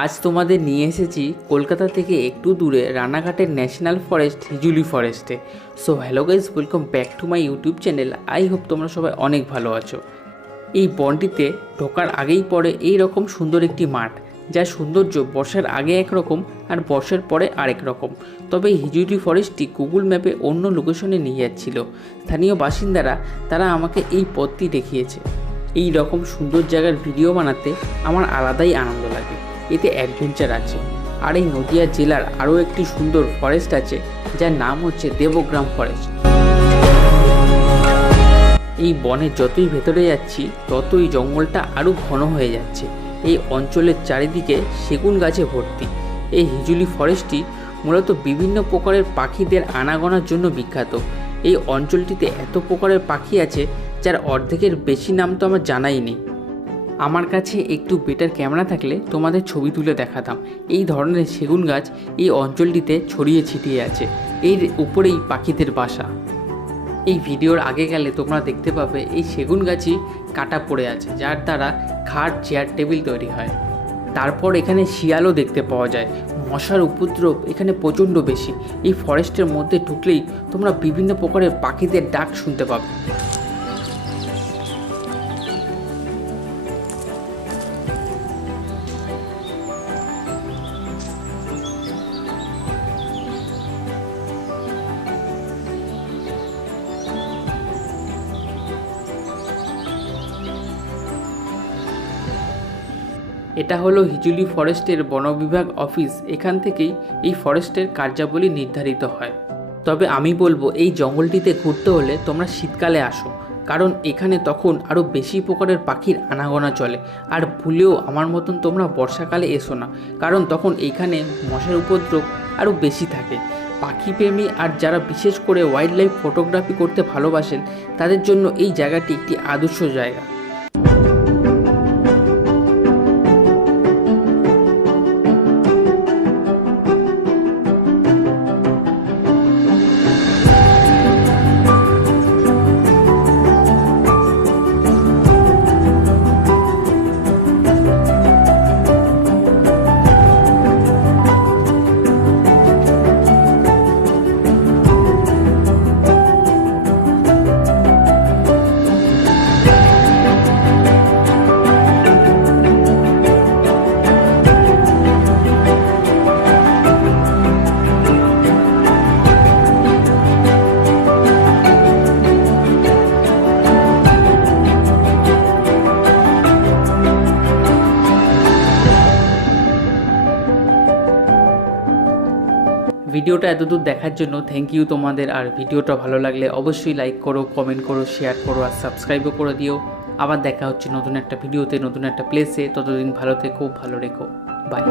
আজ তোমাদের নিয়ে এসেছি কলকাতা থেকে একটু দূরে রানাঘাটের national forest, Hijuli ফরেস্টে। So hello guys welcome back to my YouTube channel I hope তোমরা সবাই অনেক ভালো আছো। এই বনটিতে ঢোকার আগেই পড়ে এই রকম সুন্দর একটি মাঠ, যার সৌন্দর্য বর্ষার আগে একরকম আর বর্ষার পরে আরেক রকম। তবে হিজুলি ফরেস্টটি গুগল ম্যাপে অন্য লোকেশনে নিয়ে যাচ্ছিল। স্থানীয় বাসিন্দারা, তারা আমাকে এই পথটি দেখিয়েছে। এই রকম সুন্দর জায়গার ভিডিও বানাতে আমার আলাদাই আনন্দ। এতে অ্যাডভেঞ্চার আছে। আর এই নদিয়া জেলার আরও একটি সুন্দর ফরেস্ট আছে, যার নাম হচ্ছে দেবগ্রাম ফরেস্ট এই বনে যতই ভেতরে যাচ্ছি, ততই জঙ্গলটা আরও ঘন হয়ে যাচ্ছে। এই অঞ্চলের চারিদিকে সেগুন গাছে ভর্তি। এই হিজুলি ফরেস্টটি মূলত বিভিন্ন প্রকারের পাখিদের আনাগোনার জন্য বিখ্যাত। এই অঞ্চলটিতে এত প্রকারের পাখি আছে, যার অর্ধেকের বেশি নাম তো আমার জানাই নেই। আমার কাছে একটু বেটার ক্যামেরা থাকলে তোমাদের ছবি তুলে দেখাতাম। এই ধরনের সেগুন গাছ এই অঞ্চলটিতে ছড়িয়ে ছিটিয়ে আছে। এর উপরেই পাখিদের বাসা। এই ভিডিওর আগে গেলে তোমরা দেখতে পাবে এই সেগুন গাছই কাটা পড়ে আছে, যার দ্বারা খাট চেয়ার টেবিল তৈরি হয়। তারপর এখানে শিয়ালও দেখতে পাওয়া যায়। মশার উপদ্রব এখানে প্রচণ্ড বেশি। এই ফরেস্টের মধ্যে ঢুকলেই তোমরা বিভিন্ন প্রকারের পাখিদের ডাক শুনতে পাবে। এটা হলো হিজুলি ফরেস্টের বন বিভাগ অফিস। এখান থেকেই এই ফরেস্টের কার্যাবলী নির্ধারিত হয়। তবে আমি বলব, এই জঙ্গলটিতে ঘুরতে হলে তোমরা শীতকালে আসো। কারণ এখানে তখন আরও বেশি প্রকারের পাখির আনাগোনা চলে। আর ভুলেও আমার মতন তোমরা বর্ষাকালে এসো না। কারণ তখন এইখানে মশার উপদ্রব আরও বেশি থাকে। পাখিপ্রেমী আর যারা বিশেষ করে ওয়াইল্ড লাইফ ফটোগ্রাফি করতে ভালোবাসেন, তাদের জন্য এই জায়গাটি একটি আদর্শ জায়গা। ভিডিওটা এতদূর দেখার জন্য থ্যাংক ইউ তোমাদের। আর ভিডিওটা ভালো লাগলে অবশ্যই লাইক করো কমেন্ট করো শেয়ার করো আর সাবস্ক্রাইবও করে দিও। আবার দেখা হচ্ছে নতুন একটা ভিডিওতে নতুন একটা প্লেসে ততদিন ভালো থেকো, ভালো রেখো। বাই